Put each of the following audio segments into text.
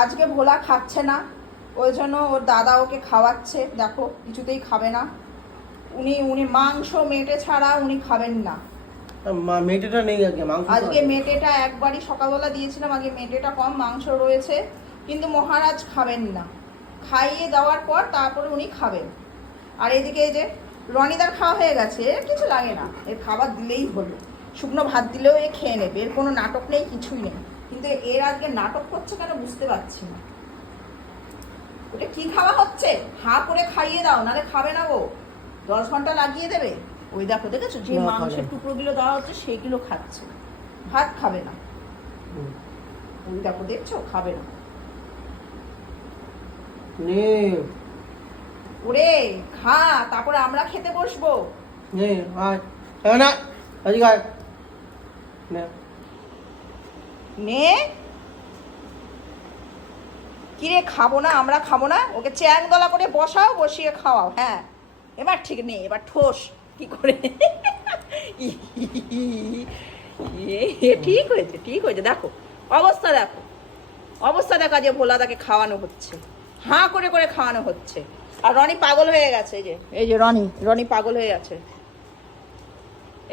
আজকে ভোলা খাচ্ছে না, ওই জন্য ওর দাদা ওকে খাওয়াচ্ছে। দেখো কিছুতেই খাবে না উনি। উনি মাংস মেটে ছাড়া উনি খাবেন না। মেটেটা নেই আজকে, মাংস আজকে মেটেটা একবারই সকালবেলা দিয়েছিলাম, আগে মেটেটা কম, মাংস রয়েছে। কিন্তু মহারাজ খাবেন না, খাইয়ে দেওয়ার পর তারপরে উনি খাবেন। আর এদিকে এই যে রনিদার খাওয়া হয়ে গেছে, এর কিছু লাগে না, এর খাবার দিলেই হলো। শুকনো ভাত দিলেও এ খেয়ে নেবে, এর কোনো নাটক নেই, কিছুই নেই। কিন্তু এর আজকে নাটক করছে কেন বুঝতে পারছি না। ওটা কি খাওয়া হচ্ছে? হাঁ করে খাইয়ে দাও, নাহলে খাবে না গো, 10 ঘন্টা লাগিয়ে দেবে। ওই দেখো, দেখেছো যে মাংসের টুকরোগুলো দেওয়া হচ্ছে সেইগুলো খাচ্ছে, ভাত খাবে না। ওই দেখো, দেখছো, খাবে না। ওরে খা, তারপরে আমরা খেতে বসবো। নে কিরে, খাবো না, আমরা খাবো না? ওকে চ্যাং দলা করে বসাও, বসিয়ে খাওয়াও। হ্যাঁ এবার ঠিক নেই, এবার ঠোস কি করে। ঠিক হয়েছে, ঠিক হয়েছে। দেখো অবস্থা, দেখো অবস্থা, দেখা যে ভোলাদাকে খাওয়ানো হচ্ছে, হাঁ করে করে খাওয়ানো হচ্ছে। আর রনি পাগল হয়ে গেছে, এই যে রনি পাগল হয়ে গেছে।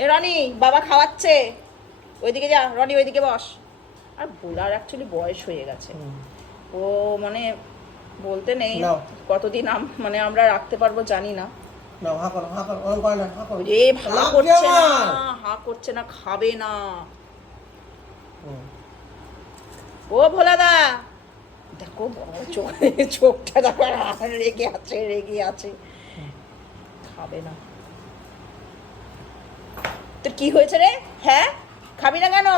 এ রনি, বাবা খাওয়াচ্ছে, ওইদিকে যা রনি, ওইদিকে বস। আর ভোলার অ্যাকচুয়ালি বয়স হয়ে গেছে, ও মানে বলতে নেই কতদিন মানে আমরা রাখতে পারবো জানি না। হা করছে না, খাবে না। ও ভোলাদা দেখো, চোখটা দেখো, রেগে আছে, খাবে না। তোর কি হয়েছে রে? হ্যাঁ খাবি না কেন?